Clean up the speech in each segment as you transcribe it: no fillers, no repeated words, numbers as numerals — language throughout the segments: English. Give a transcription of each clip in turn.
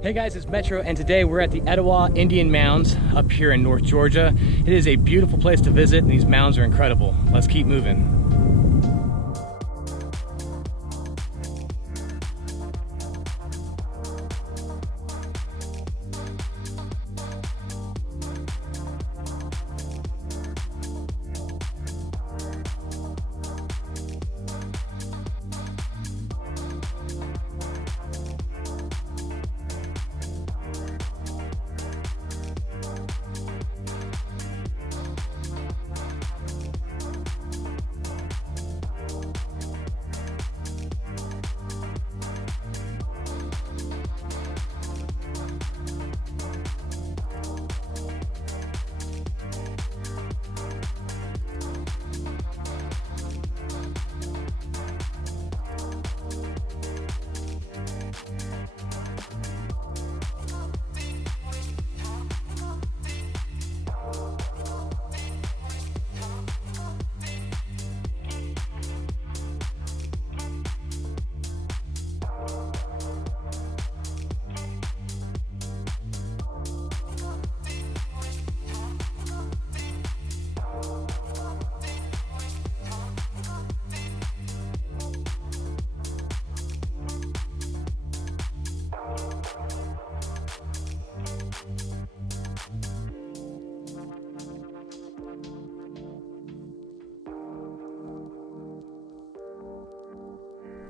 Hey guys, it's Metro, and today we're at the Etowah Indian Mounds up here in North Georgia. It is a beautiful place to visit, and these mounds are incredible. Let's keep moving.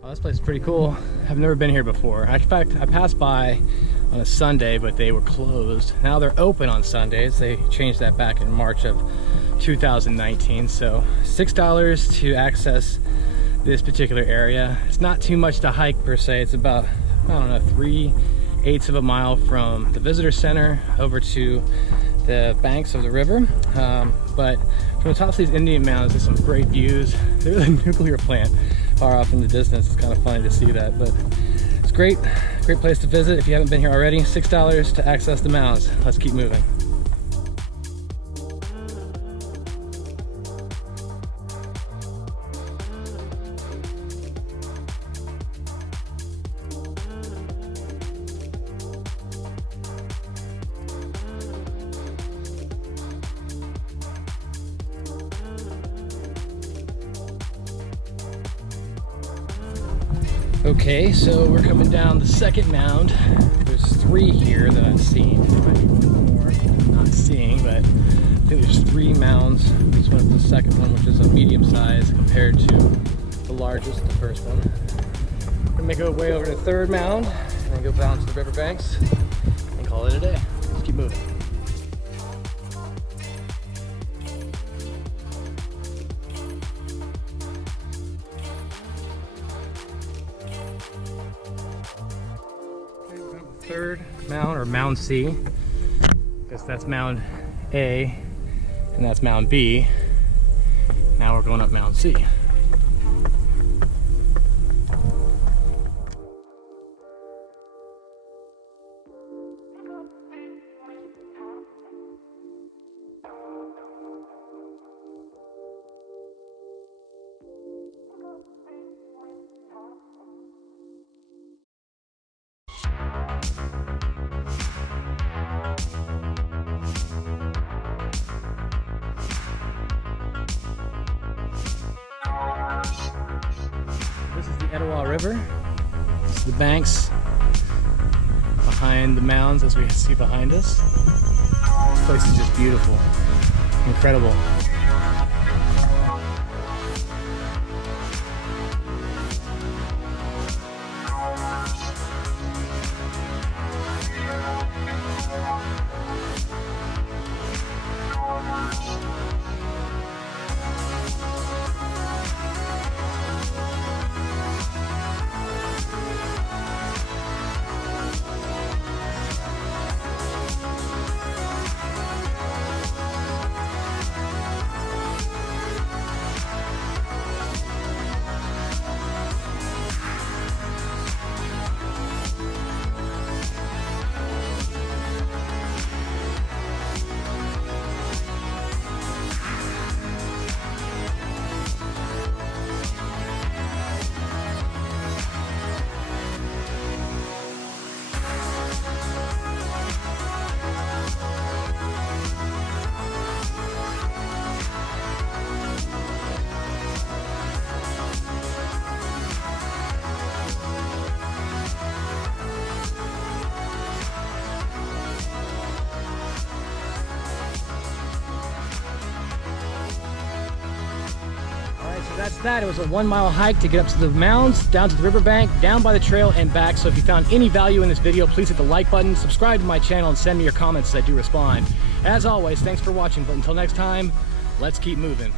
Oh, this place is pretty cool. I've never been here before. In fact, I passed by on a Sunday, but they were closed. Now they're open on Sundays. They changed that back in March of 2019. So $6 to access this particular area. It's not too much to hike per se. It's about, I don't know, 3/8 of a mile from the visitor center over to the banks of the river. But from the top of these Indian Mounds, there's some great views. There's a nuclear plant far off in the distance. It's kind of funny to see that, but it's great place to visit if you haven't been here already. $6 to access the mounds. Let's keep moving. Okay, so we're coming down the second mound. There's 3 here that I've seen. There might be one more I'm not seeing, but I think there's 3 mounds. This one's the second one, which is a medium size compared to the largest, the first one. We're gonna make our way over to the third mound and then go down to the riverbanks and call it a day. Let's keep moving. Third mound, or Mound C. I guess that's Mound A and that's Mound B. Now we're going up Mound C. This is the Etowah River. This is the banks behind the mounds, as we see behind us. This place is just beautiful, incredible. That's that. It was a 1 mile hike to get up to the mounds, down to the riverbank, down by the trail and back. So if you found any value in this video, please hit the like button, subscribe to my channel, and send me your comments as I do respond. As always, thanks for watching, but until next time, let's keep moving.